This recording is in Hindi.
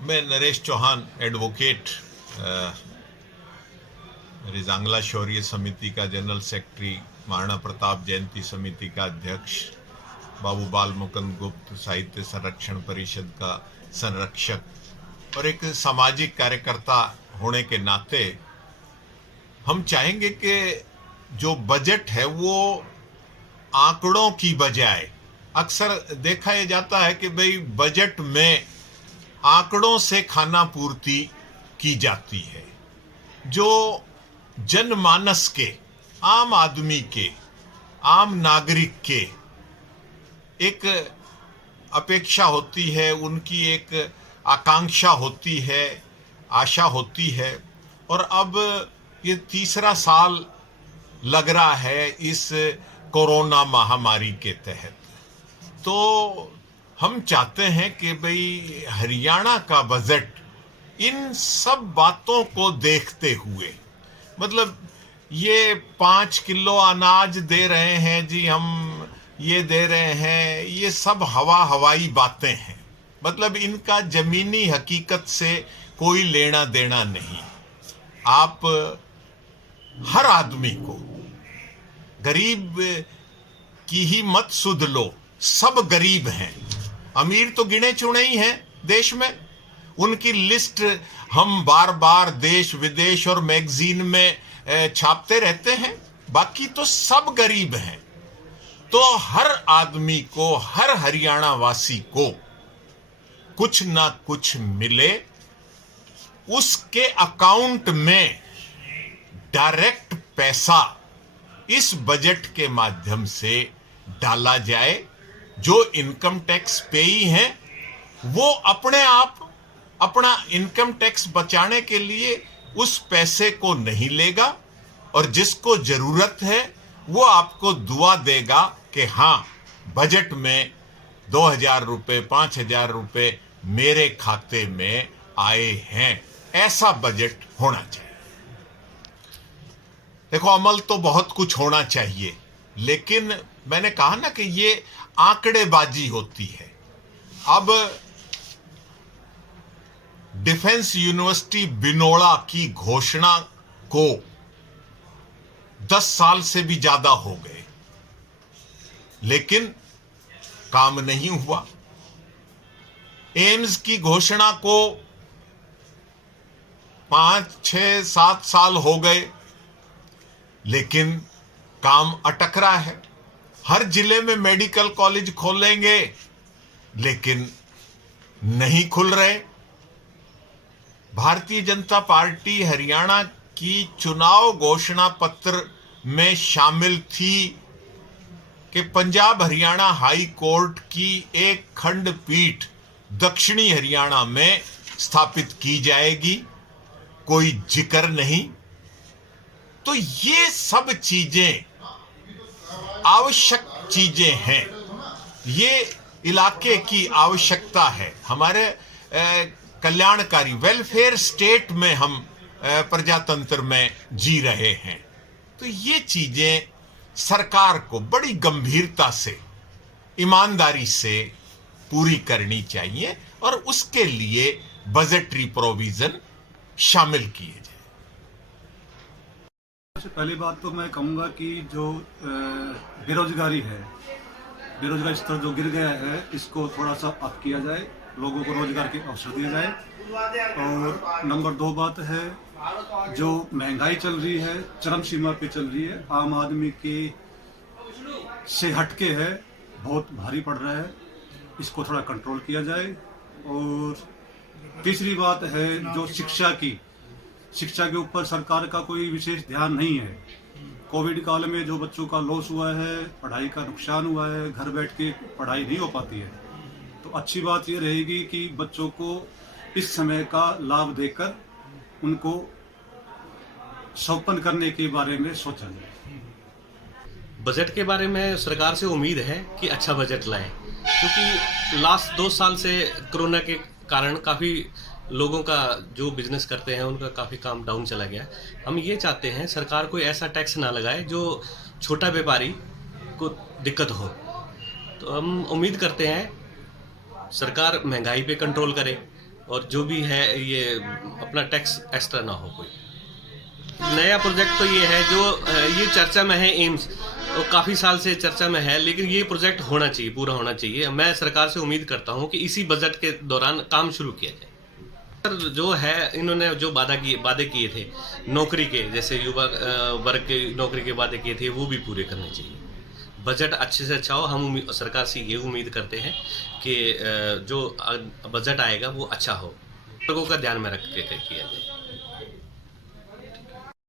मैं नरेश चौहान एडवोकेट, रिजांगला शौर्य समिति का जनरल सेक्रेटरी, महाराणा प्रताप जयंती समिति का अध्यक्ष, बाबू बाल मुकुंद गुप्त साहित्य संरक्षण परिषद का संरक्षक और एक सामाजिक कार्यकर्ता होने के नाते हम चाहेंगे कि जो बजट है वो आंकड़ों की बजाय, अक्सर देखा यह जाता है कि भाई बजट में आंकड़ों से खाना पूर्ति की जाती है। जो जनमानस के, आम आदमी के, आम नागरिक के एक अपेक्षा होती है, उनकी एक आकांक्षा होती है, आशा होती है। और अब ये तीसरा साल लग रहा है इस कोरोना महामारी के तहत, तो हम चाहते हैं कि भाई हरियाणा का बजट इन सब बातों को देखते हुए, मतलब ये 5 किलो अनाज दे रहे हैं जी, हम ये दे रहे हैं, ये सब हवाई बातें हैं। मतलब इनका जमीनी हकीकत से कोई लेना देना नहीं। आप हर आदमी को, गरीब की ही मत सुध लो, सब गरीब हैं। अमीर तो गिने चुने ही हैं देश में, उनकी लिस्ट हम बार बार देश विदेश और मैगजीन में छापते रहते हैं, बाकी तो सब गरीब हैं। तो हर आदमी को, हर हरियाणा वासी को कुछ ना कुछ मिले, उसके अकाउंट में डायरेक्ट पैसा इस बजट के माध्यम से डाला जाए। जो इनकम टैक्स पेई हैं वो अपने आप अपना इनकम टैक्स बचाने के लिए उस पैसे को नहीं लेगा, और जिसको जरूरत है वो आपको दुआ देगा कि हाँ, बजट में 2,000 रुपए, 5,000 रुपए मेरे खाते में आए हैं। ऐसा बजट होना चाहिए। देखो, अमल तो बहुत कुछ होना चाहिए, लेकिन मैंने कहा ना कि ये आंकड़ेबाजी होती है। अब डिफेंस यूनिवर्सिटी बिनोड़ा की घोषणा को 10 साल से भी ज्यादा हो गए, लेकिन काम नहीं हुआ। एम्स की घोषणा को 5, 6, 7 साल हो गए, लेकिन काम अटक रहा है। हर जिले में मेडिकल कॉलेज खोलेंगे, लेकिन नहीं खुल रहे। भारतीय जनता पार्टी हरियाणा की चुनाव घोषणा पत्र में शामिल थी कि पंजाब हरियाणा हाई कोर्ट की एक खंडपीठ दक्षिणी हरियाणा में स्थापित की जाएगी, कोई जिक्र नहीं। तो ये सब चीजें आवश्यक चीजें हैं, ये इलाके की आवश्यकता है। हमारे कल्याणकारी वेलफेयर स्टेट में हम प्रजातंत्र में जी रहे हैं। तो ये चीजें सरकार को बड़ी गंभीरता से, ईमानदारी से पूरी करनी चाहिए, और उसके लिए बजटरी प्रोविजन शामिल किए जाए। सबसे पहली बात तो मैं कहूँगा कि जो बेरोजगारी है, बेरोजगारी स्तर जो गिर गया है, इसको थोड़ा सा अप किया जाए, लोगों को रोजगार के अवसर दिए जाए। और नंबर 2 बात है, जो महंगाई चल रही है, चरम सीमा पे चल रही है, आम आदमी के से हटके है, बहुत भारी पड़ रहा है, इसको थोड़ा कंट्रोल किया जाए। और तीसरी बात है, जो शिक्षा के ऊपर सरकार का कोई विशेष ध्यान नहीं है। कोविड काल में जो बच्चों का लॉस हुआ है, पढ़ाई का नुकसान हुआ है, घर बैठ के पढ़ाई नहीं हो पाती है, तो अच्छी बात ये रहेगी कि बच्चों को इस समय का लाभ देकर उनको सौपन करने के बारे में सोचा जाए। बजट के बारे में सरकार से उम्मीद है कि अच्छा बजट लाए, क्योंकि लास्ट 2 साल से कोरोना के कारण काफ़ी लोगों का जो बिजनेस करते हैं उनका काफ़ी काम डाउन चला गया। हम ये चाहते हैं सरकार कोई ऐसा टैक्स ना लगाए जो छोटा व्यापारी को दिक्कत हो। तो हम उम्मीद करते हैं सरकार महंगाई पे कंट्रोल करे, और जो भी है ये अपना टैक्स एक्स्ट्रा ना हो कोई। नया प्रोजेक्ट तो ये है जो ये चर्चा में है, एम्स तो काफ़ी साल से चर्चा में है, लेकिन ये प्रोजेक्ट होना चाहिए, पूरा होना चाहिए। मैं सरकार से उम्मीद करता हूँ कि इसी बजट के दौरान काम शुरू किया जाए। सर जो है इन्होंने जो वादे किए थे नौकरी के, जैसे युवा वर्ग के नौकरी के वादे किए थे, वो भी पूरे करने चाहिए। बजट अच्छे से अच्छा हो, हम सरकार से ये उम्मीद करते हैं कि जो बजट आएगा वो अच्छा हो, लोगों का ध्यान में रख के किया जाए।